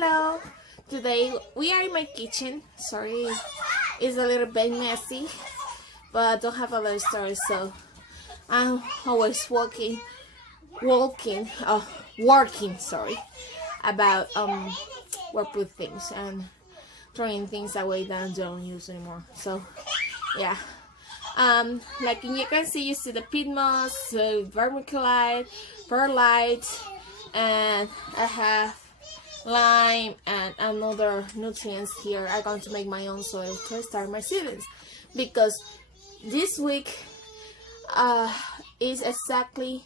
Hello! Today we are in my kitchen. Sorry, it's a little bit messy, but I don't have a lot of storage, so I'm always working, sorry, about work with things and throwing things away that I don't use anymore. So yeah. Like you can see, you see the peat moss, vermiculated, perlite, and I have lime and another nutrients here. I'm going to make my own soil to start my seedlings, because this week is exactly,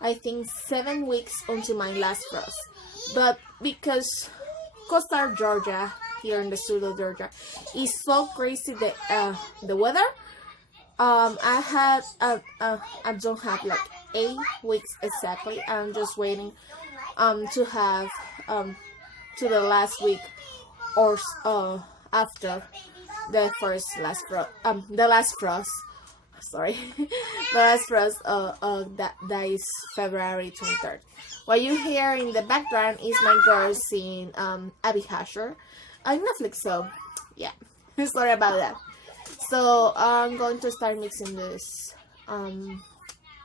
I think, 7 weeks until my last frost. But because coastal Georgia, here in the state of Georgia, is so crazy the weather, I don't have like 8 weeks exactly. I'm just waiting to have to the last week or after the last frost. Sorry, the last frost. That is February 23rd. What you hear in the background is my girls seeing Abby Hasher on Netflix. So yeah, sorry about that. So I'm going to start mixing this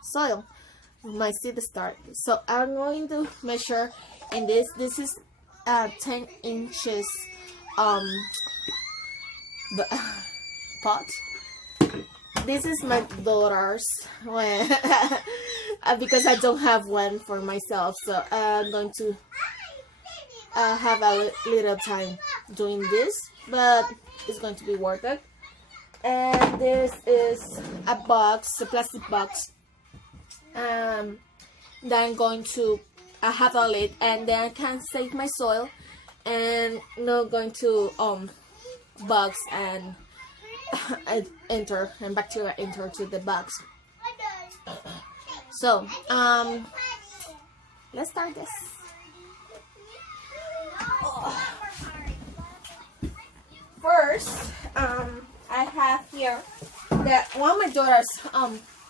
soil, my seed start. So I'm going to measure in this. This is 10 inches pot. This is my daughter's because I don't have one for myself. So I'm going to have a little time doing this, but it's going to be worth it. And this is a plastic box that I'm going to have a lid, and then I can save my soil and not going to bugs and bacteria enter to the box. So let's start this. First, I have here that one of my daughters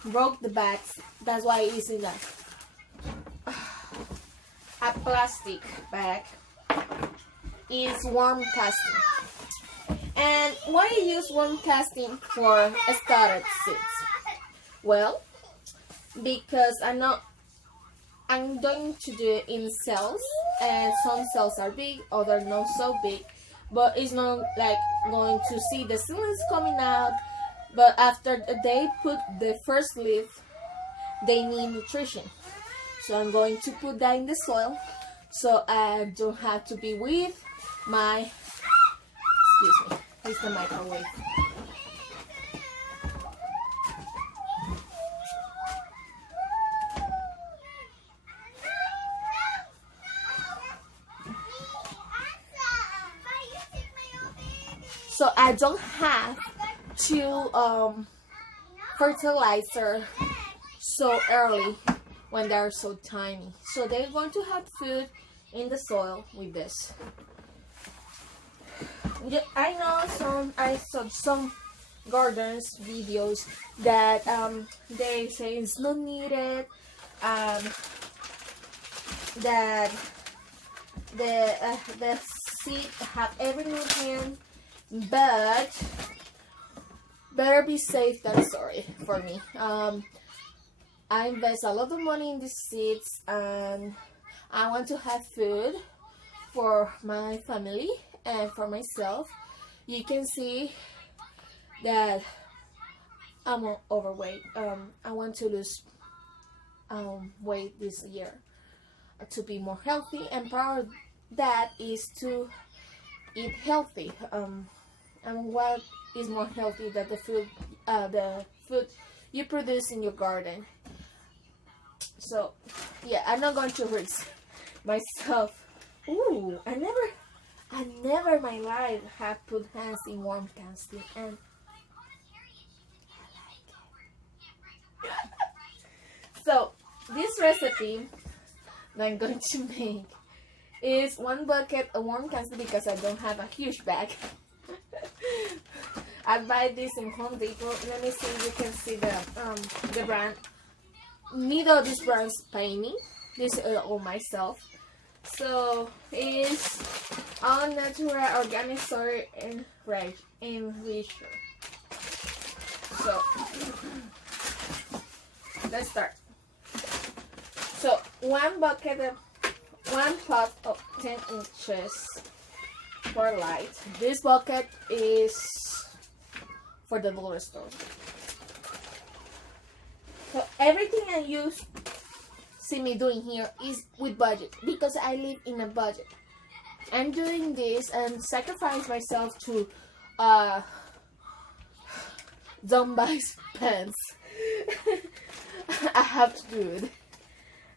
broke the bags. That's why it's in a plastic bag. Is warm casting. And why I use warm casting for started seeds? Well, because I'm going to do it in cells, and some cells are big, others not so big. But it's not like going to see the seedlings coming out. But after they put the first leaf, they need nutrition. So I'm going to put that in the soil, so I don't have to be with my, excuse me, it's the microwave. So I don't have to fertilizer so early when they're so tiny. So they're going to have food in the soil with this. I know I saw some gardens videos that they say it's not needed, that the seed have every nutrient, but better be safe than sorry for me. I invest a lot of money in these seeds, and I want to have food for my family and for myself. You can see that I'm overweight. I want to lose weight this year to be more healthy, and part of that is to eat healthy. And what is more healthy than the food you produce in your garden? So yeah, I'm not going to risk myself. Ooh, I never in my life have put hands in warm casting, and I like it. So this recipe that I'm going to make is 1 bucket of warm casting, because I don't have a huge bag. I buy this in Home Depot. Let me see if you can see the brand. Neither of these brands pay me. This is all myself. So it's all natural organic soil enricher. So let's start. So one pot of 10 inches perlite. This bucket is for the dollar store. So everything I see me doing here is with budget because I live in a budget. I'm doing this and sacrifice myself to don't buy pants. I have to do it,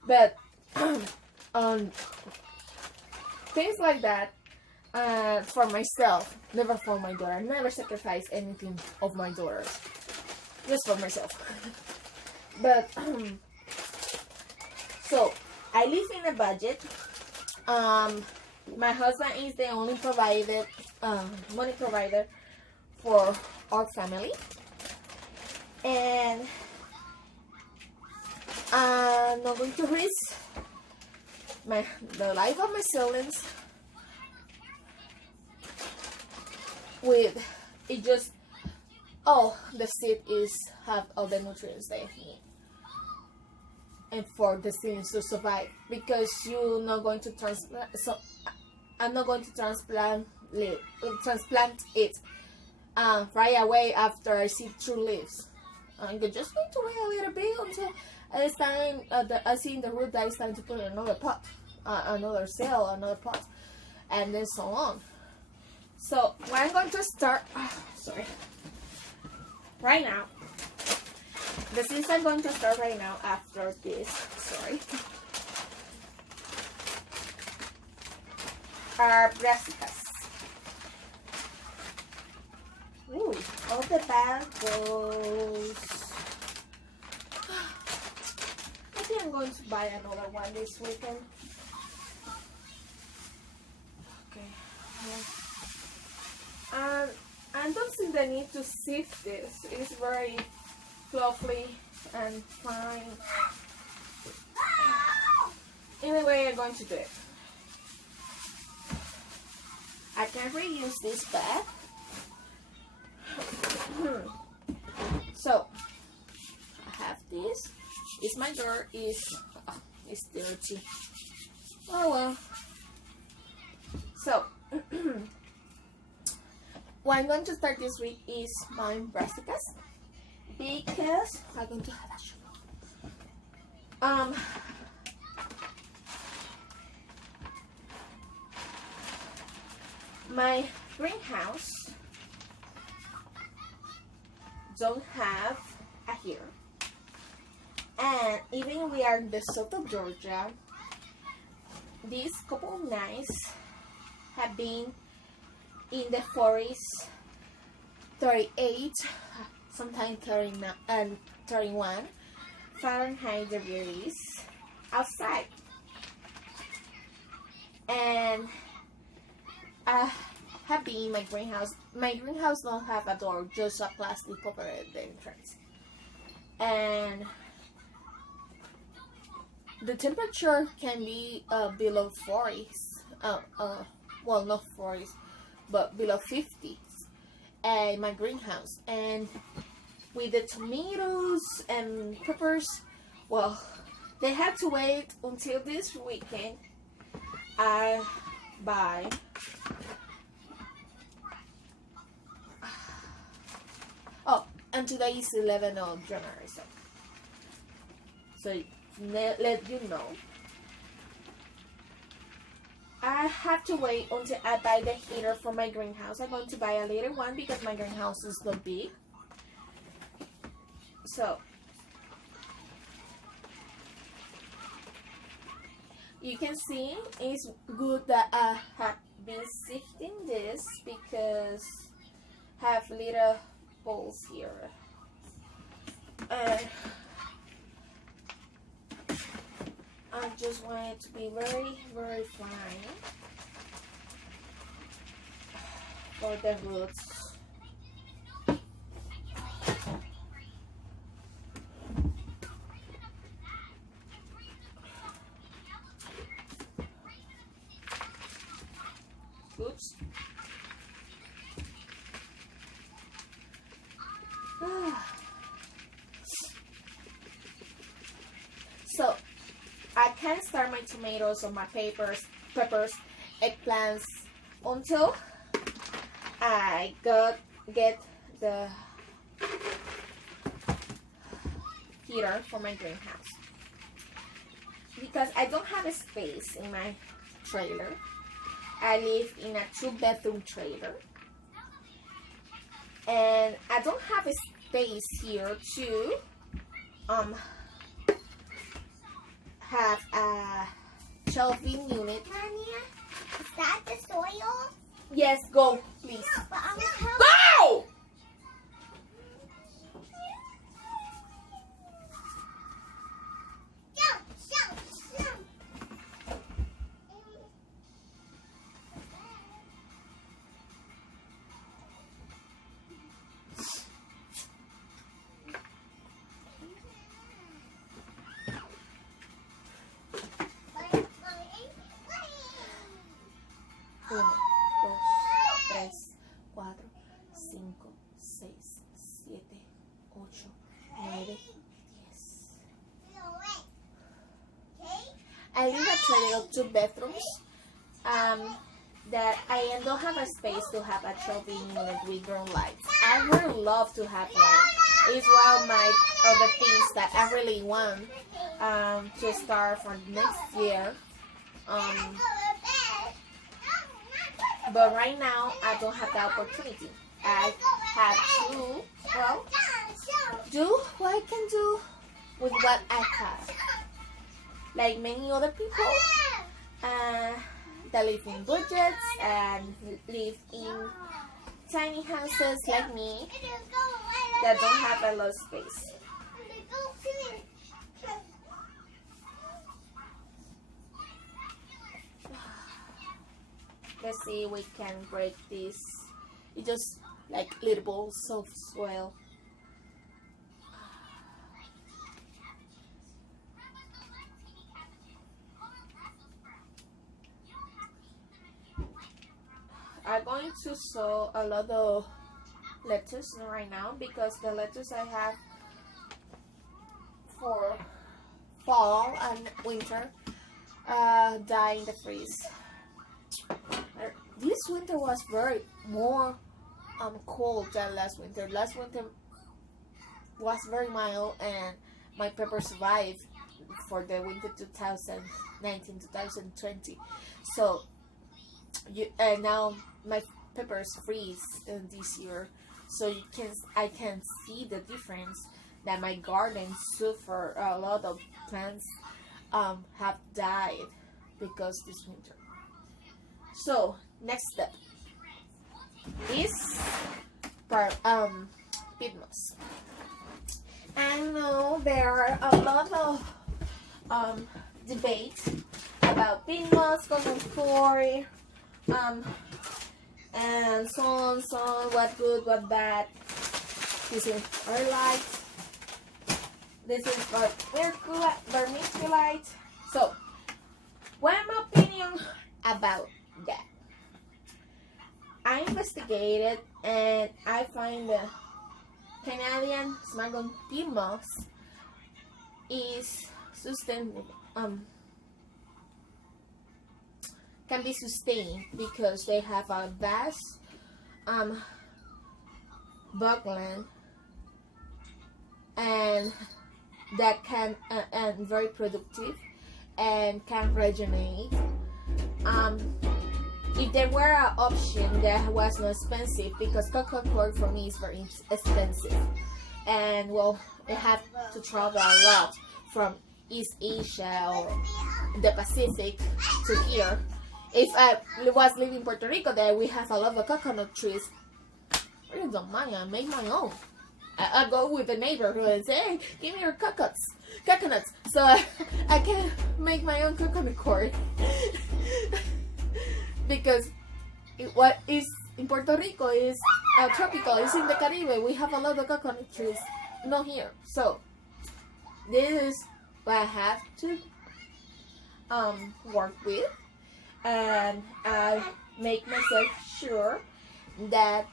but things like that for myself, never for my daughter. Never sacrifice anything of my daughters, just for myself. But so I live in a budget. My husband is the only money provider for our family, and I'm not going to risk the life of my siblings with it. Just the seed have all the nutrients they need, and for the seeds to survive, because you're not going to transplant. So I'm not going to transplant it right away after I see true leaves. I'm just going to wait a little bit until it's time. I see in the root that it's time to put in another pot, another cell, another pot, and then so on. So what I'm going to start, right now. The seeds I'm going to start right now after this. Are brassicas. Ooh, all the bag goes. I think I'm going to buy another one this weekend. Okay. Yeah. I don't think the need to sift this. It's very fluffy and fine. Anyway, I'm going to do it. I can reuse this bag. So I have this. My door is dirty. Oh well. So what I'm going to start this week is my brassicas, because I'm going to have a my greenhouse don't have a heater, and even we are in the south of Georgia, these couple of nights have been in the 40s, 38, sometimes 39 and 31 Fahrenheit degrees outside, and I have been in my greenhouse. My greenhouse don't have a door, just a plastic covered entrance, and the temperature can be below 40s. Well, not 40s, but below 50s in my greenhouse. And with the tomatoes and peppers, well, they had to wait until this weekend. I buy and today is 11th of January, so let you know. I have to wait until I buy the heater for my greenhouse. I'm going to buy a little one because my greenhouse is not big. So you can see it's good that I have been sifting this because I have little holes here. I just want it to be very, very fine for the roots. Oops. So I can start my tomatoes or my peppers, eggplants until I get the heater for my greenhouse, because I don't have a space in my trailer. I live in a 2-bedroom trailer, and I don't have a space here to have a shelving unit. Tanya, is that the soil? Yes, go, please. Yeah, but I'm helping. Go! Jump. Uno, dos, tres, cuatro, cinco, seis, siete, ocho, nueve, 10. I live in a trailer of 2 bedrooms. That I don't have a space to have a shelving unit with grown lights. I would love to have one. It's one of my other things that I really want to start for next year. But right now I don't have the opportunity. I have to, well, do what I can do with what I have. Like many other people that live in budgets and live in tiny houses like me that don't have a lot of space. Let's see if we can break this. It's just like little balls of soil. I'm going to sow a lot of lettuce right now, because the lettuce I have for fall and winter die in the freeze. This winter was very more cold than last winter. Last winter was very mild, and my pepper survived for the winter 2019-2020. So now my peppers freeze this year, so I can see the difference that my garden suffer. A lot of plants have died because this winter. So next step is peat moss. I know there are a lot of debate about peat moss, cotton core, and so on, what good, what bad. This is perlite. This is vermiculated. So, what's my opinion about that? I investigated and I find the Canadian smagon peat moss is sustainable. Can be sustained because they have a vast bogland, and that can and very productive and can regenerate. If there were an option that was not expensive, because coconut core for me is very expensive, and well, I have to travel a lot from East Asia or the Pacific to here. If I was living in Puerto Rico, there we have a lot of coconut trees. I really don't mind. I make my own. I go with the neighborhood and say, "Hey, give me your coconuts," so I can make my own coconut core. Because what is in Puerto Rico is tropical. It's in the Caribbean. We have a lot of coconut trees, not here. So this is what I have to work with. and I make myself sure that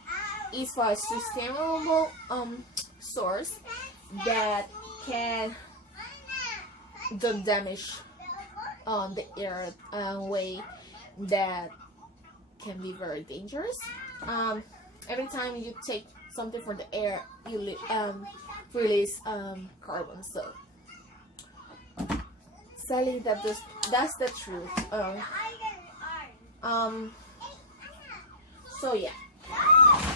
it's for a sustainable source that can don't damage the earth way that can be very dangerous. Every time you take something from the air, you release carbon. So sadly, that's the truth. So yeah,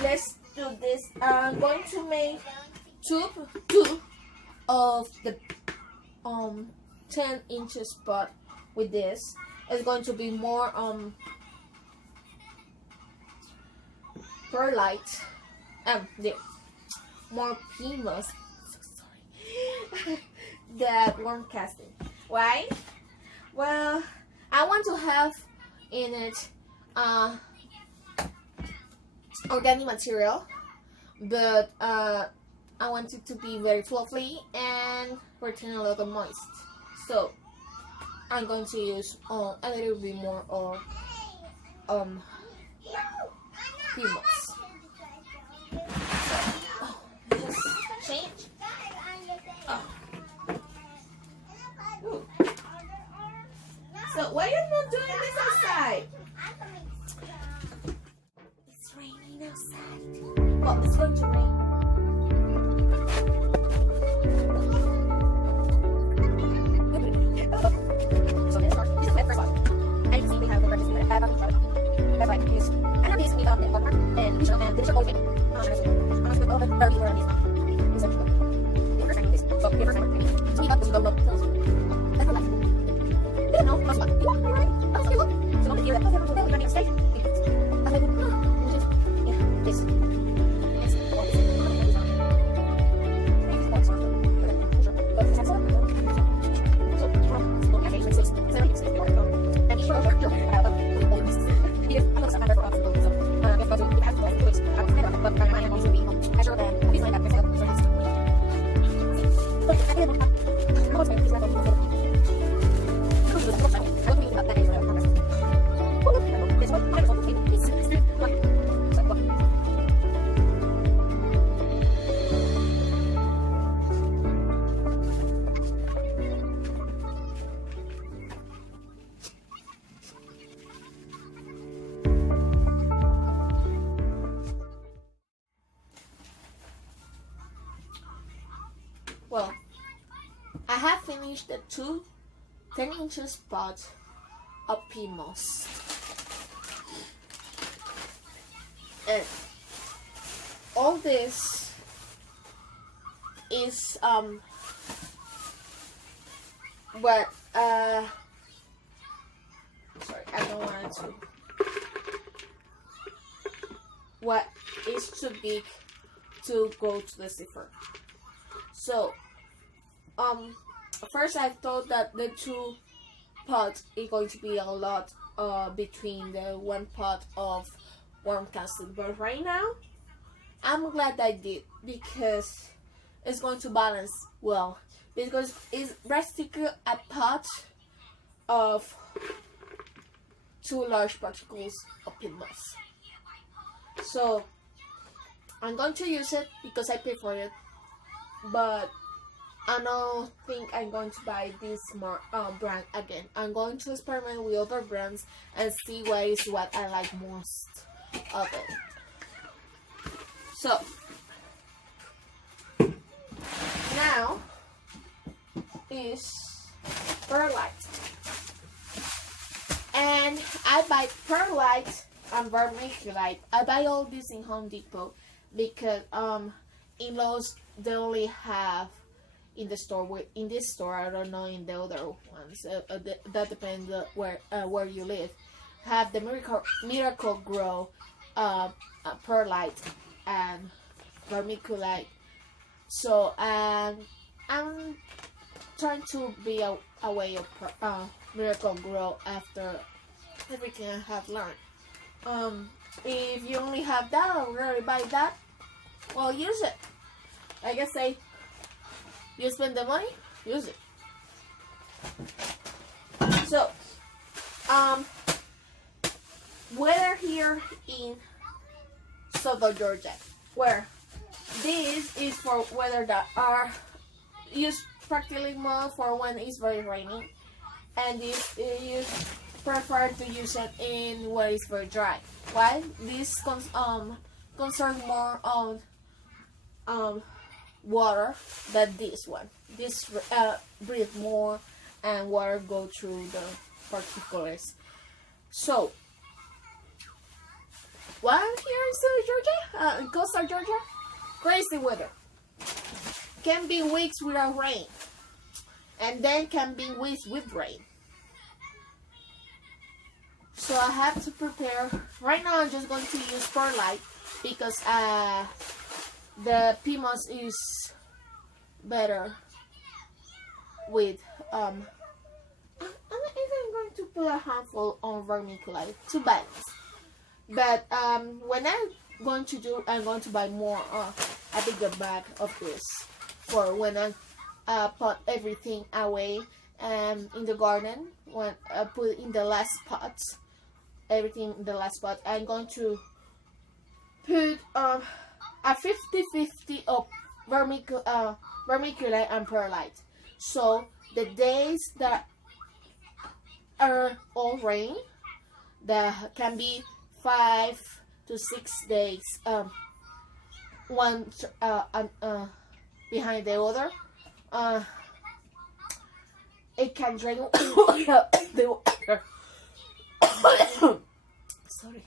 let's do this. I'm going to make two of the 10 inches pot with this. It's going to be more perlite, more peanuts. Sorry, that worm casting. Why? Well, I want to have in it organic material, but I want it to be very fluffy and retain a little moist. So I'm going to use a little bit more of peanuts. Just change. So why are you not doing this outside? It's raining outside. Well, it's going to rain. So let's start. This is my first one. I see we have the purchase here. I have like this. I know this meat on the bottom and this is all good. I'm going to put all the curly on this one. Essentially. The first time this. So the first time this meat up is low. That's what I like. No, no, no. So don't feel that. Oh, you're stay. Yeah, this. Well, I have finished the 10 inches pot of pea moss. And all this is what sorry, I don't want to. What is too big to go to the zipper. So first I thought that the two pots is going to be a lot between the one pot of worm casting, but right now I'm glad I did because it's going to balance well, because it's basically a pot of 2 large particles of peat moss. So I'm going to use it because I pay for it, but I don't think I'm going to buy this more brand again. I'm going to experiment with other brands and see what I like most of it. So now is perlite, and I buy perlite and vermiculated. I buy all this in Home Depot because in Lowe's they only have in the store. In this store, I don't know in the other ones. That depends where you live. Have the Miracle Grow perlite and vermiculite. So I'm trying to be a way of Miracle Grow after everything I have learned. If you only have that or already buy that, well, use it. Like I say, you spend the money, use it. So weather here in southern Georgia, where this is for weather that are used practically more for when it's very rainy, and this you prefer to use it in where it's very dry. Why? This concerns more on water than this one. This breathe more and water go through the particles. So while here in South Georgia, in coastal Georgia, crazy weather. Can be weeks without rain, and then can be weeks with rain. So I have to prepare. Right now I'm just going to use perlite because the peat is better with I'm even going to put a handful on vermiculated to balance. But when I'm going to do, I'm going to buy more a bigger bag of this for when I put everything away in the garden. When I put in the last pots, everything in the last pot, I'm going to put a 50-50 of vermiculite and perlite. So the days that are all rain, that can be 5 to 6 days, one behind the other, it can drain the water. Sorry.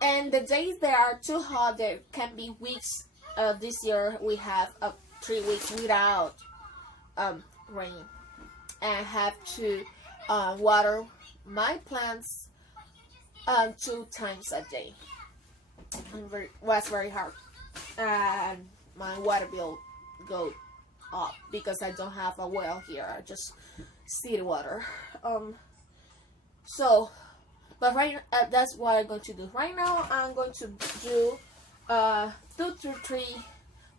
And the days that are too hot, there can be weeks. This year we have 3 weeks without rain, and I have to water my plants 2 times a day. Was very hard, and my water bill go up because I don't have a well here. I just city water. So, but right, that's what I'm going to do. Right now, I'm going to do 2 to 3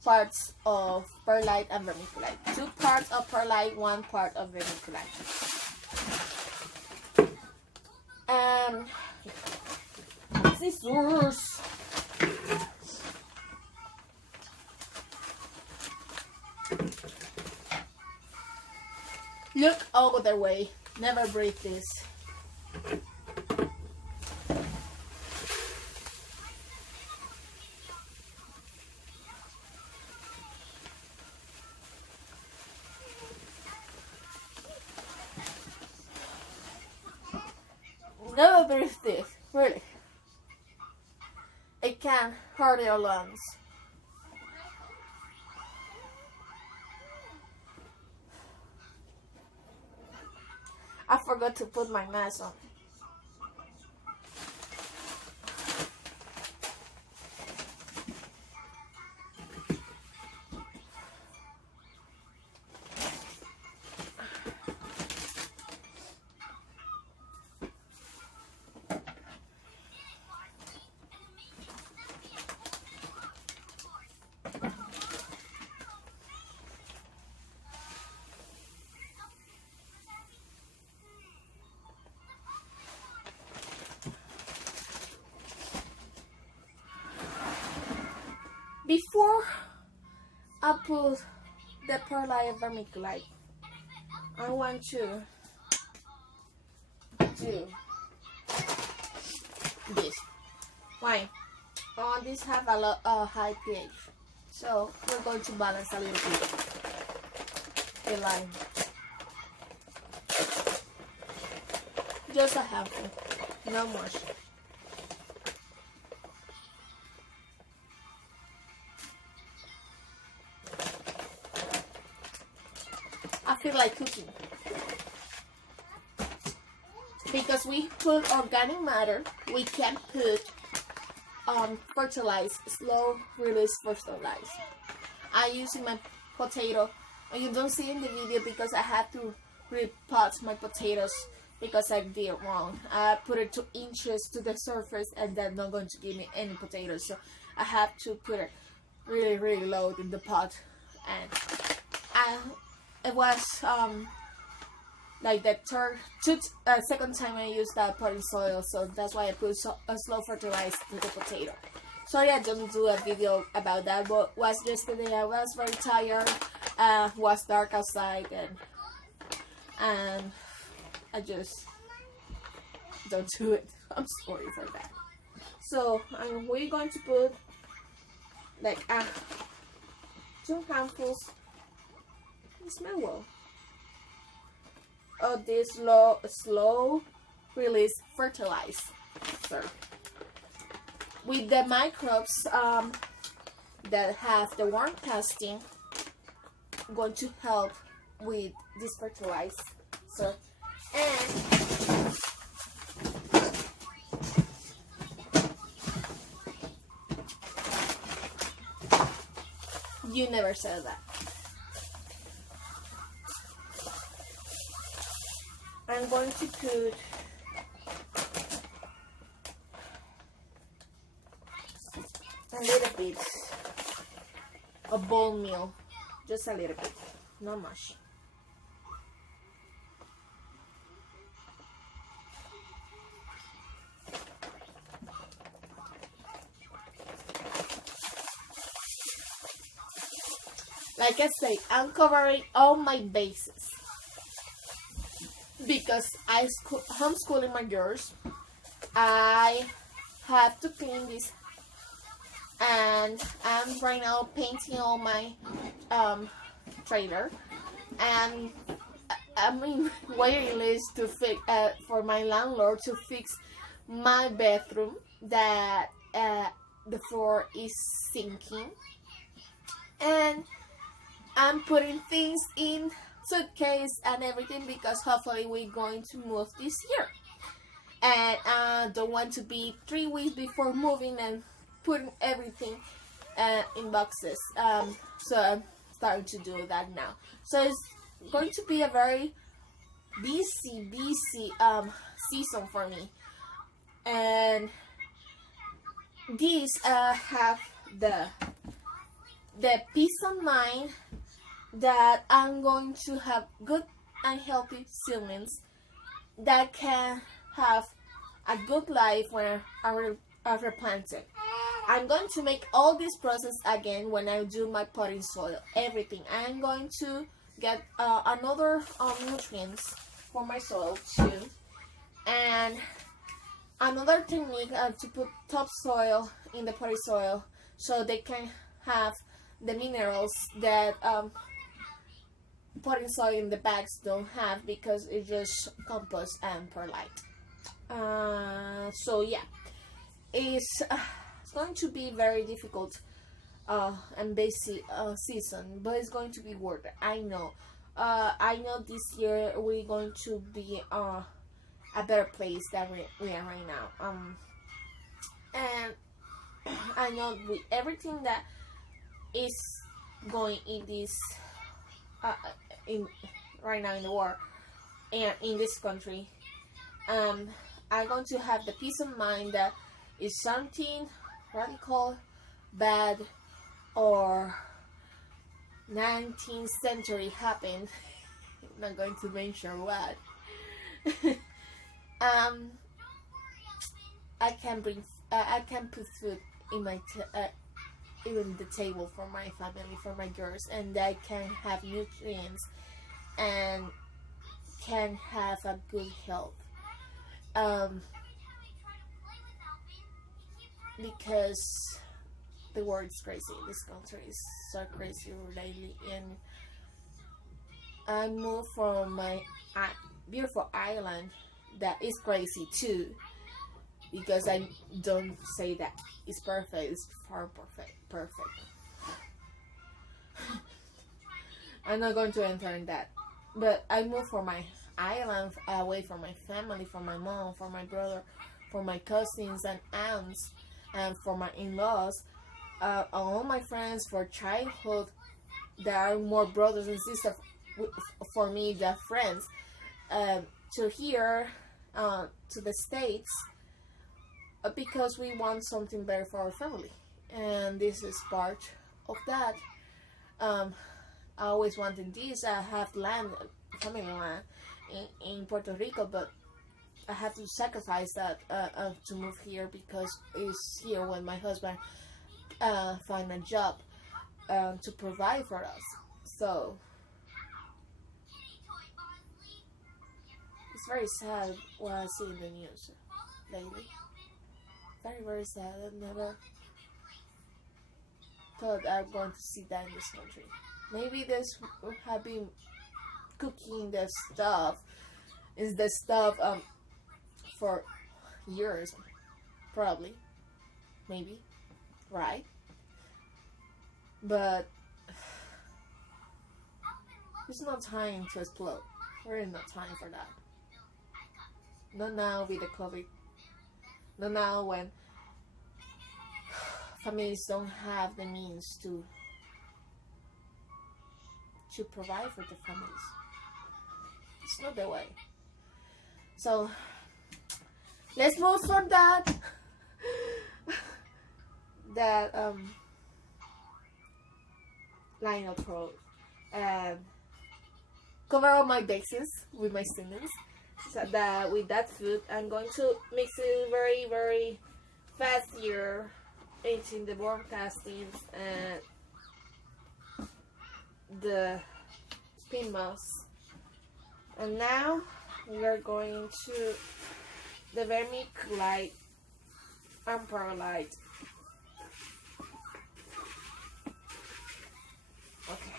parts of perlite and vermiculite. 2 parts of perlite, 1 part of vermiculite. Scissors. Look all the way. Never breathe this. Never breathe this. Really. It can hurt your lungs. I forgot to put my mask on. Before I put the perlite and vermiculite, I want to do this. Why? These have a lot of high pH, so we're going to balance a little bit the lime. Just a handful, not much. I feel like cooking because we put organic matter. We can put fertilize, slow release fertilize. I use in my potato, and you don't see in the video because I had to repot my potatoes because I did it wrong. I put it 2 inches to the surface, and that's not going to give me any potatoes. So I have to put it really low in the pot, and it was like the second time I used that potting soil, so that's why I put a slow fertilizer to the potato. Sorry I don't do a video about that, but was yesterday. I was very tired, was dark outside, and I just don't do it. I'm sorry for that. So we're going to put like 2 handfuls. It smells well. Of this slow release fertilizer with the microbes that have the worm casting, going to help with this fertilizer. And you never said that. I'm going to put a little bit of bone meal, just a little bit, not much. Like I say, I'm covering all my bases because I homeschooling my girls. I have to clean this, and I'm right now painting all my trailer, and I'm in waiting list to fix for my landlord to fix my bedroom that the floor is sinking, and I'm putting things in suitcase and everything because hopefully we're going to move this year, and I don't want to be 3 weeks before moving and putting everything in boxes. So I'm starting to do that now. So it's going to be a very busy season for me, and these have the peace of mind that I'm going to have good and healthy seedlings that can have a good life when I replant it. I'm going to make all this process again when I do my potting soil, everything. I'm going to get another nutrients for my soil too, and another technique to put topsoil in the potting soil so they can have the minerals that potting soil in the bags don't have because it's just compost and perlite. So yeah, it's going to be very difficult and busy season, but it's going to be worth it. I know this year we're going to be a better place than we are right now. And I know with everything that is going in this in right now in the war and in this country, I'm going to have the peace of mind that if something radical, bad, or 19th century happened, I'm not going to mention what, I can put food in my even the table for my family, for my girls, and they can have nutrients and can have a good health. Because the world is crazy. This country is so crazy lately, and I moved from my beautiful island that is crazy too. Because I don't say that it's perfect, it's far perfect. I'm not going to enter in that. But I moved from my island away from my family, from my mom, from my brother, from my cousins and aunts, and for my in-laws, all my friends for childhood. There are more brothers and sisters for me than friends. To here, to the States, because we want something better for our family, and this is part of that. I always wanted this. I have land, family land, in Puerto Rico, but I have to sacrifice that to move here because it's here when my husband find a job to provide for us. So it's very sad what I see in the news lately. Very, very sad. I never thought I'm going to see that in this country. Maybe this have been cooking the stuff for years, probably, maybe, right? But it's not time to explode. We're in not time for that. Not now with the COVID. Not now when families don't have the means to provide for their families. It's not the way. So let's move from that line of thought and cover all my bases with my students. So that with that food, I'm going to mix it very, very fast here, into the broadcastings and the pin mouse. And now we are going to the vermiculated and perlite. Okay,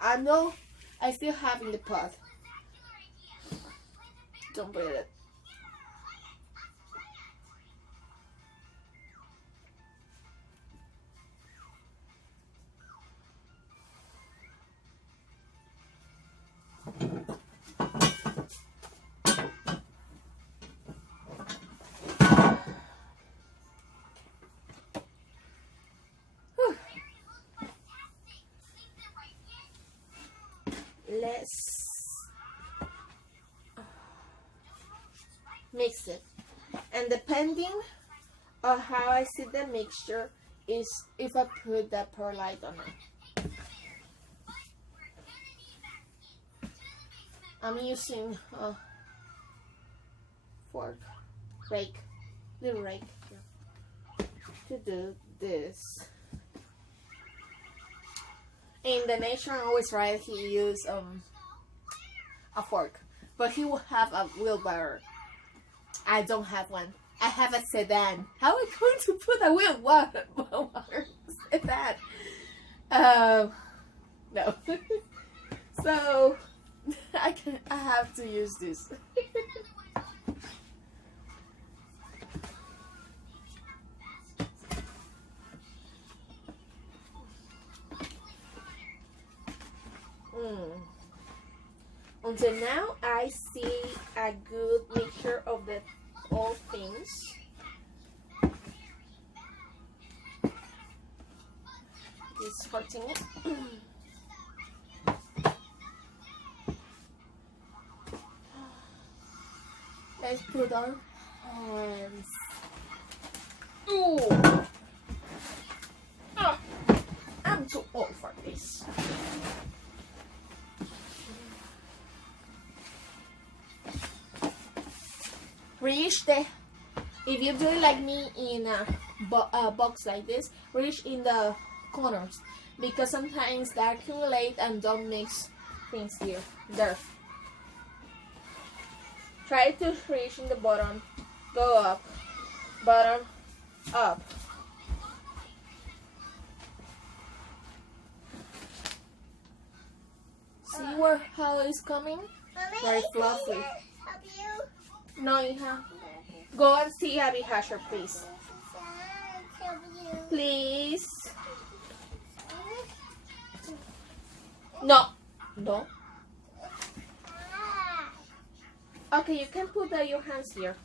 I know I still have in the pot. Don't put it. Let's mix it, and depending on how I see the mixture is if I put the perlite on it. I'm using a fork, little rake to do this. In the nation always right, he used a fork, but he will have a wheelbarrow. I don't have one. I have a sedan. How am I going to put a wheelbarrow sedan? No. So I have to use this. Until now, I see a good mixture of the all things. It's hurting it. Let's put our hands. Ooh! Ah, I'm too old for this. Reach if you do it like me in a box like this, reach in the corners because sometimes they accumulate and don't mix things there. Try to reach in the bottom, go up, bottom, up. See how it's coming? Mommy, Very fluffy. help you? No, hija. Go and see Abby Hasher, please. Please. No. No. Okay, you can put your hands here.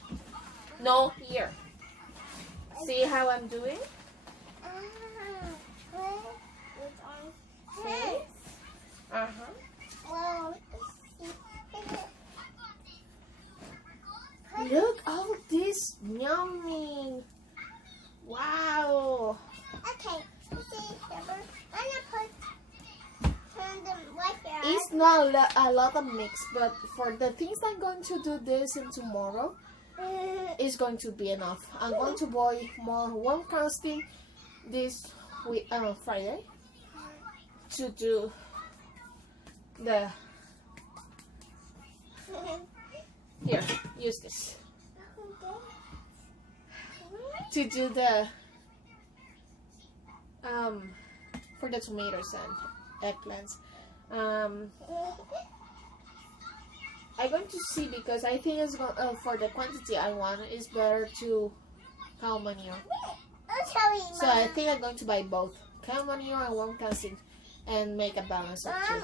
No, here. See how I'm doing? See? Look, all this yummy. Wow. Okay, see, I'm gonna turn them right there. It's not a lot of mix, but for the things I'm going to do this and tomorrow, it's going to be enough. I'm going to buy more warm casting this week, Friday, to do the, here, use this, to do the, for the tomatoes and eggplants. I'm going to see, because I think it's for the quantity I want, it's better to cow manure. So I think I'm going to buy both cow manure and warm casting and make a balance of two. I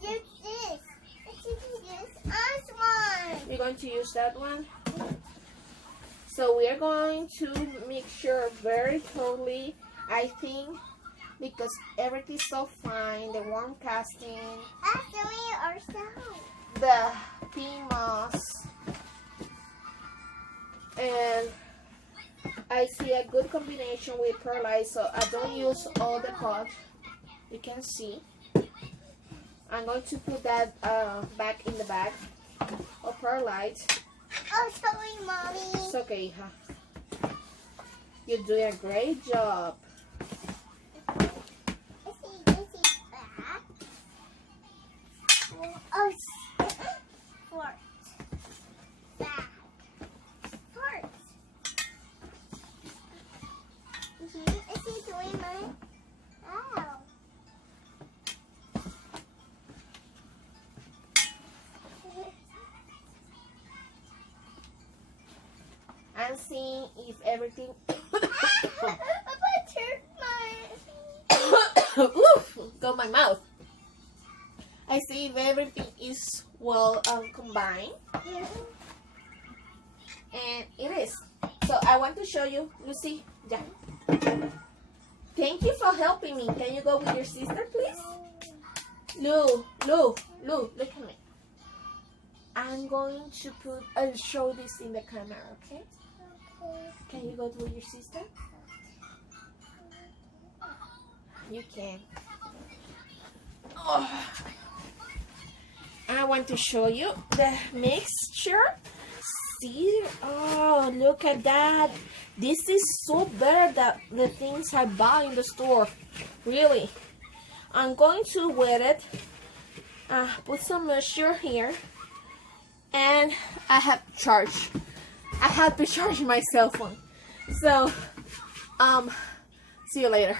should use this. I should use this one. You're going to use that one? So we are going to make sure very thoroughly, I think, because everything's so fine, the warm casting, After we ourselves. the pea moss, and I see a good combination with perlite, so I don't use all the pot. You can see. I'm going to put that back in the bag of perlite. Oh, sorry, Mommy. It's okay, huh? You're doing a great job. This is back. Oh, fort. Back. Fort. Is he doing mine? Oh. I'm seeing if everything. Oof, go my mouth. I see if everything is well combined, and it is. So I want to show you, Lucy. Yeah. Thank you for helping me. Can you go with your sister, please? Lou, look at me. I'm going to put and show this in the camera, okay? Can you go with your sister? You can. Oh. I want to show you the mixture. See? Oh, look at that. This is so better than the things I buy in the store. Really. I'm going to wet it. Put some moisture here. And I have to charge my cell phone. So, see you later.